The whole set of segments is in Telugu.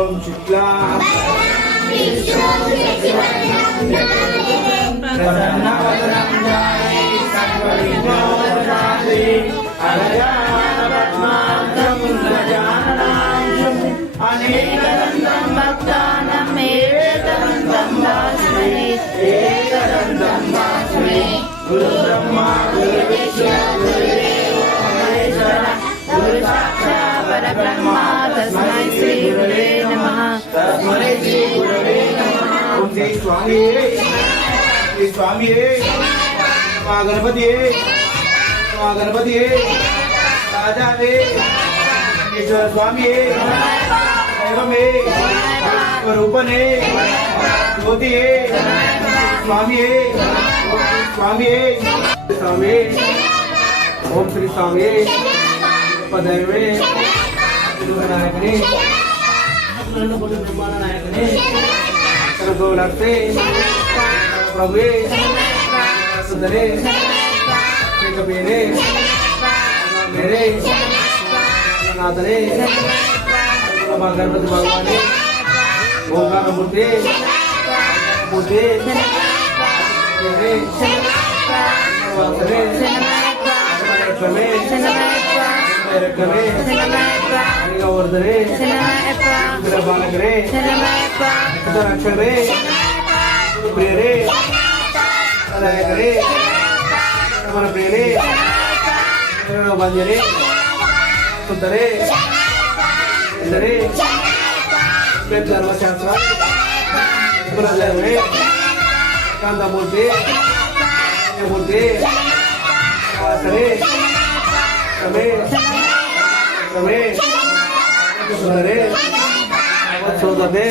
ओम शुक्ला गुरु ब्रह्मा गुरु विष्णु गुरुदेवो महेश्वरः गुरु साक्षात् परब्रह्म तस्मै श्री गुरुवे नमः। तस्मै श्री गुरुवे नमः। ओम श्री स्वामी श्री स्वामी मां गणपति मां गणपति राजा वे ईश्वर स्वामी दैवमे स्वरूपने ज्योति स्वामी स्वामी स्वामी ओम श्री स्वामी पदैवे नायकने ब्रह्मांड नायकने सर्वगौरक्ते प्रभुवे सुंदरे कबीरे मेरे नादरे गणपति भगवान ओंकार मूर्ति मूर्ति मेरे वासरे कमे कमे वर्धने बालकरे अक्षरे प्रियरे नायकरे मन प्रियरे बंजरे सुंदरे इंदरे धर्मशास्त्र कांता मूर्ति मूर्ति वासरे कमे कमे सुंदरे सोदरे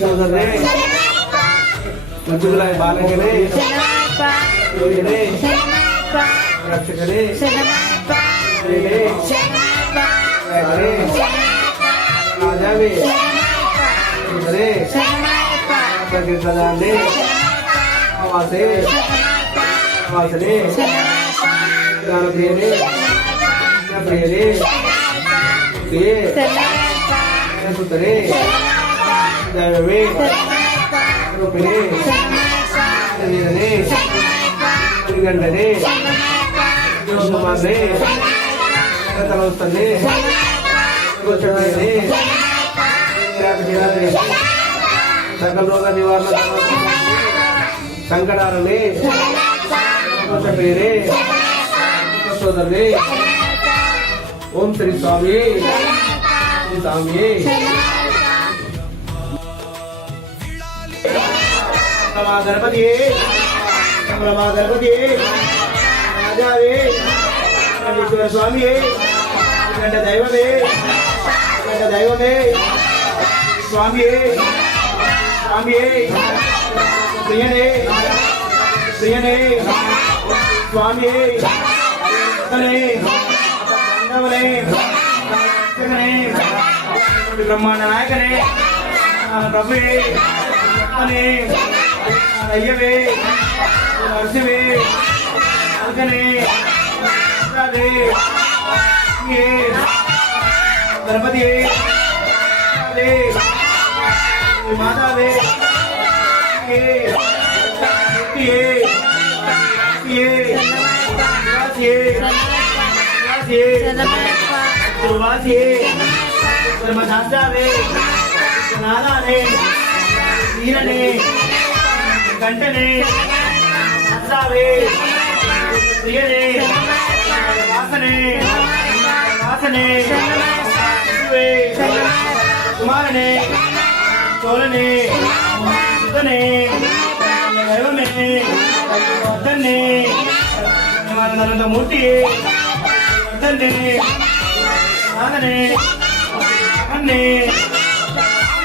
सोदरे मंजुलाय बालकरे योगिने रक्षकरे प्रेमे हरे राजावे सुंदरे सदाने वासे वासने ज्ञान प्रियने प्रियने प्रिय सुंदरे दैवे रूपिणे शरीरने परिगंडने योगमाने तलोस्तने गोचरने सकल रोग निवारण संकटारणे पेरे सोदरने ओम श्री स्वामी स्वामी गणपति गणपति राजावे ईश्वर स्वामी दैवमे दैवमे स्वामी स्वामी प्रियने प्रियने स्वामी ब्रह्मांड नायकने प्रभुवे अय्यवे नरसिंहे अलकने गणपति मातावे धर्मशास्त्रावे नादाने वीरने कंठने हंसावे प्रियने वासने वासने कुमारने चोलने सुतने दैवने वर्धने नरेंद्र मूर्ति తండ్రి నాగనే అన్నే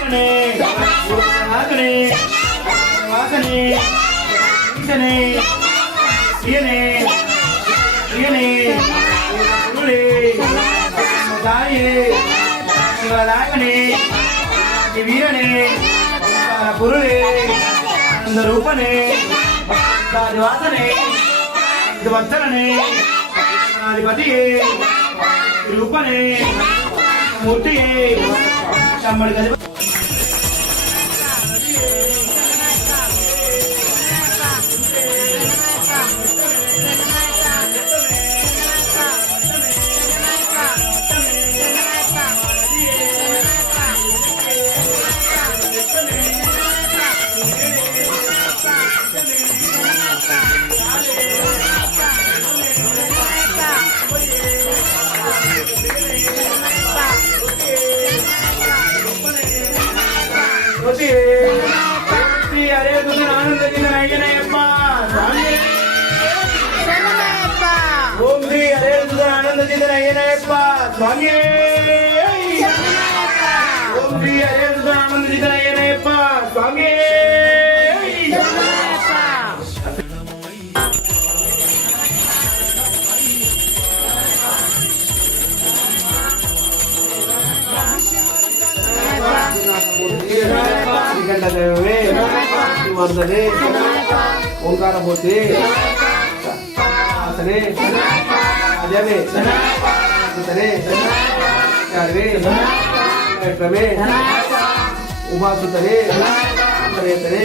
నాగనే నాగనే వాసనే ఈశనే ఈయనే ఈయనే గురుడే దాయే శివరాగనే వీరనే పురుడే రూపనే రాజవాసనే వత్తనే అధిపతియే రూపనే మూర్తియే తమ్ముడి గది అరే తుది ఆనంద అయ్యనయ్యప్ప ఓం శ్రీ అరే తుది ఆనంద అయ్యనయ్యప్ప స్వామి ఓం శ్రీ అరే తుది ఆనంద అయ్యనయ్యప్ప స్వామి వర్ధనే ఓంకారమూర్తి ఆసనే అజమే సుతనే చార్వే క్రమే ఉమాసుతనే రేతనే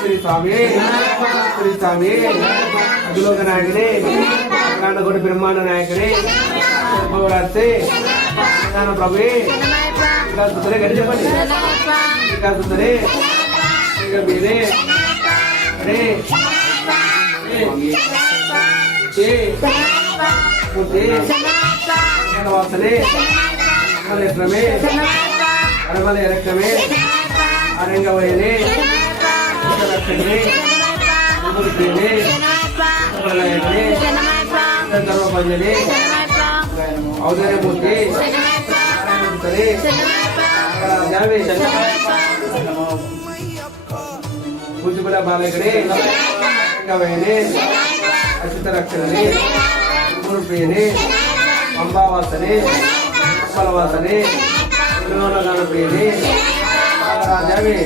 శ్రీ స్వామి శ్రీ స్వామి అదిలోక నాయకుడే కాండకోటి బ్రహ్మాండ నాయకుడే భగవరాజే జ్ఞాన ప్రభువే సుతనే గడి చెప్పండి సుతనే మీరే అరే వాసనే రమే అరమల రక్తమే అరంగవయనే లక్ష్మే ధర్మపంజనే ఔదర్యమూర్తి భుజబల బాలకడే గవయనే అచితరక్షణనే గురుప్రియనే అంబావాసనే ఫలవాసనే గాన ప్రియనే రాజావే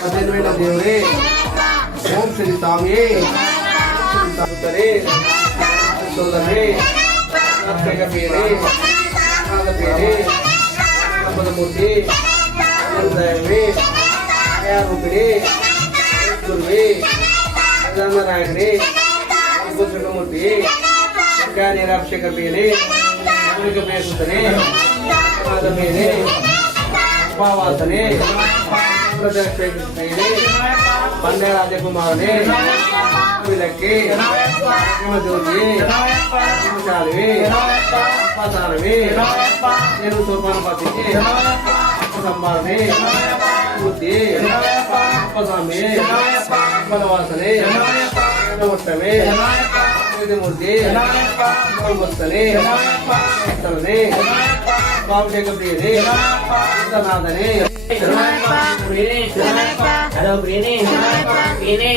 పద్దెనిమిది దేవుడే ఓం శ్రీ స్వామి శ్రీ సోదరే ప్రియనే ప్రియనే పదమూర్తి దైవే రూపిణి గురువే ధర్మనాయకుడి మూర్తి నిరాక్షక ప్రియనే ప్రియసుతనే ప్రియనే ఉపావాసనే ప్రియనే పండే రాజకుమారునే విలక్కి జ్యోతి చాలివి పాసారవి నేను సోపానపతికి సంభారమే మూర్తి ఉపసామి బలవాసనే నమస్తమే మూర్తి వస్తనే స్తనే బాబుశేఖ ప్రియనే నాథనే హలో ప్రియనే ప్రియనే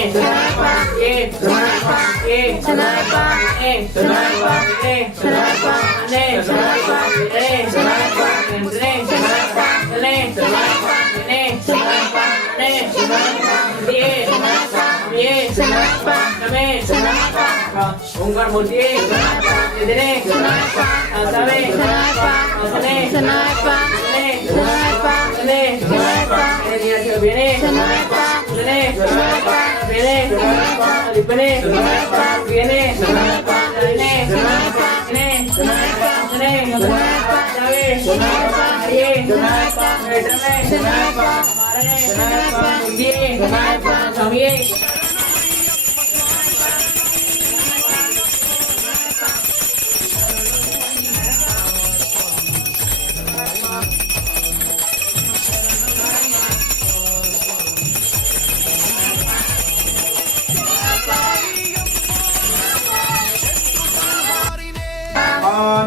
ओंकार मूर्ति इधरे आसावे आसने ले ले एरिया के बेने ले बेने लिपने बेने ले ले ले आसावे ये बेटने मारने ये समिये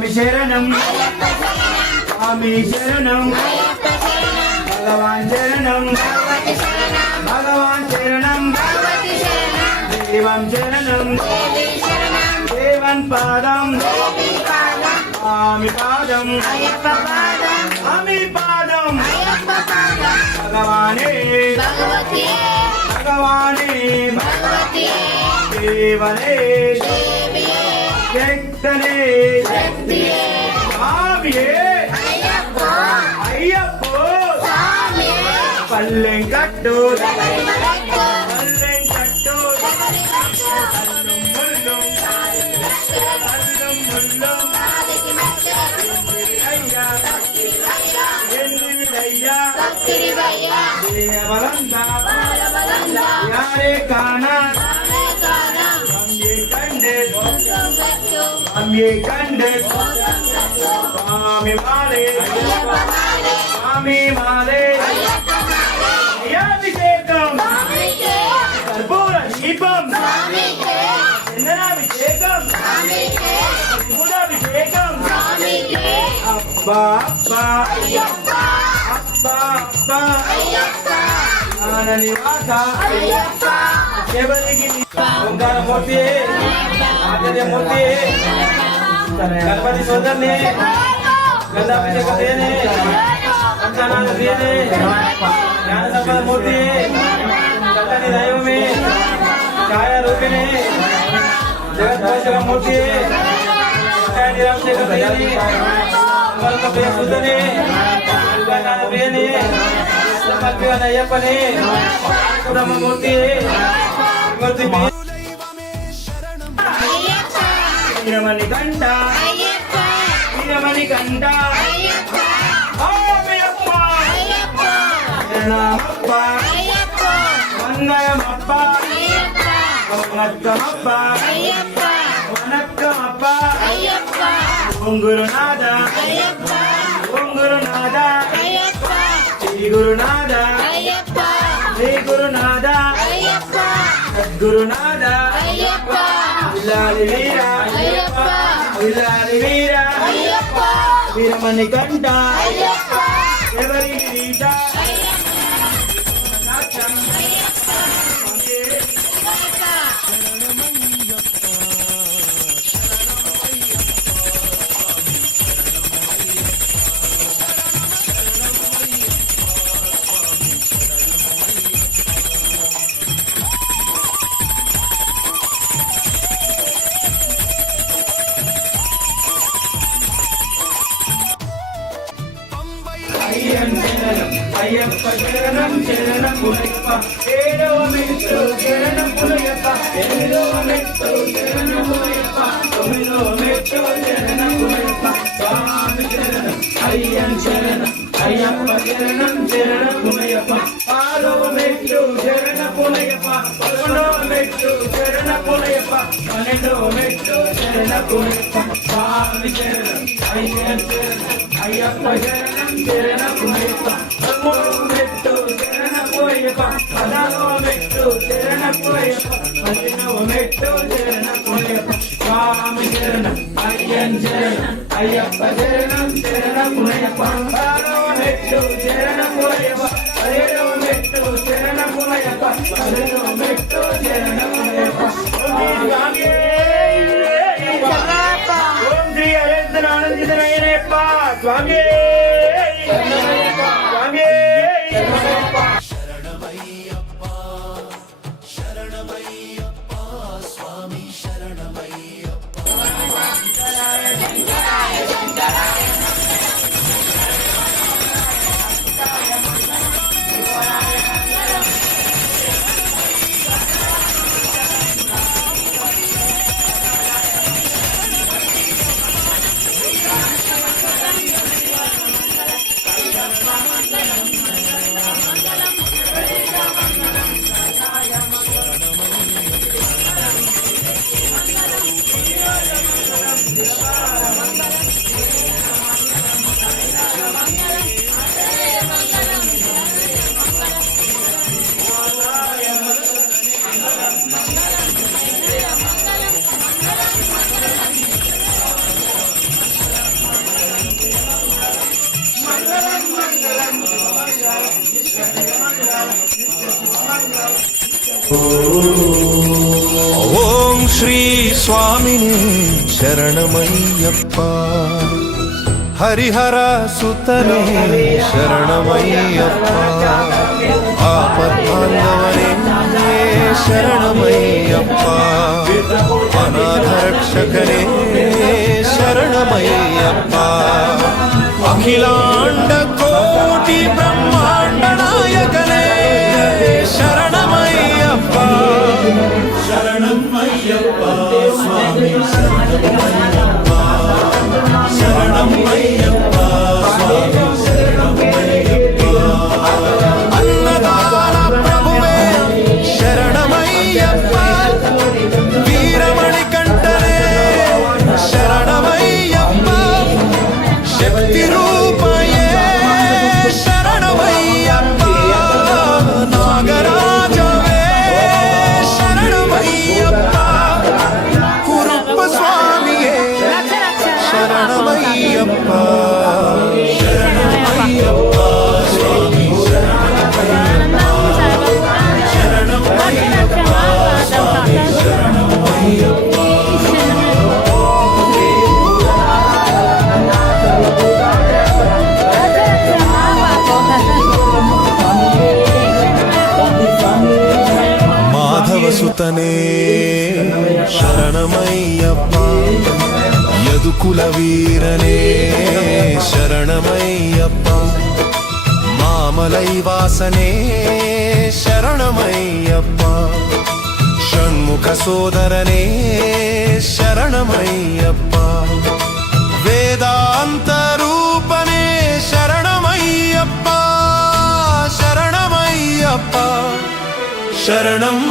స్వామి శరణం స్వామి శరణం భగవాన్ శరణం భగవాన్ శరణం దేవం శరణం దేవన్ పాదం స్వామి పాదం స్వామి పాదం భగవానే భగవానే దేవనే శక్తనే స్వామియే అయ్యప్పో పల్లెంకట్టు పల్లెంకట్టు ముల్లం ముల్లం यारे काना हम ये कंडे स्वामी मारे अभिषेकम कर्पूर दीपम चंदनाभिषेकम अभिषेकम अब्बा अब्बा अब्बा अब्बा निवास ओंकार मूर्ति आदित्य मूर्ति गणपति सोदर ने गंधाभिषेक ने पंचानाथ ने ज्ञान संपद मूर्ति कल्याणी दैव में छाया रूप ने जगत पोषक मूर्ति निराम शेखर ने अमर प्रिय सुध ने प्रिय ने अय्यप्पने ब्रह्ममूर्ति मूर्ति वीरमणिकंठ वीरमणिकंठ शरणमप्प वंदयमप्प वनक्कमप्प वनक्कमप्प ओं गुरुनाथ ओं गुरुनाथ श्री गुरुनाथ श्री गुरुनाथ सद्गुरुनाथ विलाली वीरा विलाली वीरा वीरमणिकंठ एवरी वीरा అయ్యప్ప శరణం శరణం పులయప్ప ఏడవ మెట్టు శరణం పులయప్ప ఎనిమిదవ మెట్టు శరణం పులయప్ప తొమ్మిదవ మెట్టు శరణం పులయప్ప స్వామి శరణం అయ్యన్ శరణం అయ్యప్ప శరణం శరణం పులయప్ప ఆరవ మెట్టు శరణం పులయప్ప పదకొండవ మెట్టు శరణం పులయప్ప పన్నెండవ మెట్టు శరణం పులయప్ప స్వామి శరణం అయ్యన్ శరణం అయ్యప్ప శరణం శరణం పులయప్ప మెట్టు శరణ పోయప్ప పదవ మెట్టు శరణ పోయప్ప పదినవ మెట్టు శరణ పోయప్ప స్వామి శరణం అయ్యన్ శరణం అయ్యప్ప శరణం శరణ పోయప్ప పదవ మెట్టు శరణ పోయప్ప పదిహేడవ మెట్టు శరణ పోయప్ప పదిహేడవ మెట్టు శరణ పోయప్ప ఓం శ్రీ అనంతనానందితనయనప్ప స్వామి స్వామి శరణమయ్యప్ప శరణమయ్యప్ప స్వామి శరణమయ్యప్ప ಶ್ರೀ ಸ್ವಾಮಿನೇ ಶರಣಮಯ್ಯಪ್ಪ. ಹರಿಹರ ಸುತನೇ ಶರಣಮಯ್ಯಪ್ಪ. ಆಪದ್ಬಾಂಧವನೇ ಶರಣಮಯ್ಯಪ್ಪ. ಅನಾಥ ರಕ್ಷಕನೇ ಶರಣಮಯ್ಯಪ್ಪ. ಅಖಿಲಾಂಡ ಕೋಟಿ ಬ್ರಹ್ಮಾಂಡ ನಾಯಕನೇ ಶರಣಮಯ್ಯಪ್ಪ. ಶರಣಮಯ್ಯಪ್ಪ ಸ್ವಾಮಿ ಶರಣಮಯ್ಯಪ್ಪ. ಶರಣಮಯ್ಯಪ್ಪ ಸ್ವಾಮಿ ಶರಣಮಯ್ಯಪ್ಪ. ಅನ್ನದಾನ ಪ್ರಭುವೇ ಶರಣಮಯ್ಯಪ್ಪ. ವೀರಮಣಿಕಂಠನೇ ಶರಣಮಯ್ಯಪ್ಪ. ಶಕ್ತಿ ರೂಪಯೇ ಶರಣಮಯ್ಯಪ್ಪ. ನಾಗರಾಜವೇ ಶರಣಮಯ್ಯಪ್ಪ. ಕುರುಪ ಸ್ವಾಮಿಯೇ ಶರಣಮಯ್ಯಪ್ಪ. ಶರಣಮಯ್ಯಪ್ಪ ಸ್ವಾಮಿ ಶರಣಮಯ್ಯಪ್ಪ. ಶರಣಮಯ್ಯಪ್ಪ ಸ್ವಾಮಿ ಶರಣಮಯ್ಯಪ್ಪ. ಮಾಧವ ಸುತನೇ ಶರಣಮಯ್ಯಪ್ಪ. ಯದುಕುಲ ವೀರನೇ ಶರಣಮಯ್ಯಪ್ಪ. ಮಾಮಲೈವಾಸನೇ ಶರಣಮಯ್ಯಪ್ಪ. ಷಣ್ಮುಖ ಸೋದರನೇ ಶರಣಮಯ್ಯಪ್ಪ. ವೇದಾಂತ ರೂಪನೇ ಶರಣಮಯ್ಯಪ್ಪ. ಶರಣಮಯ್ಯಪ್ಪ ಶರಣಂ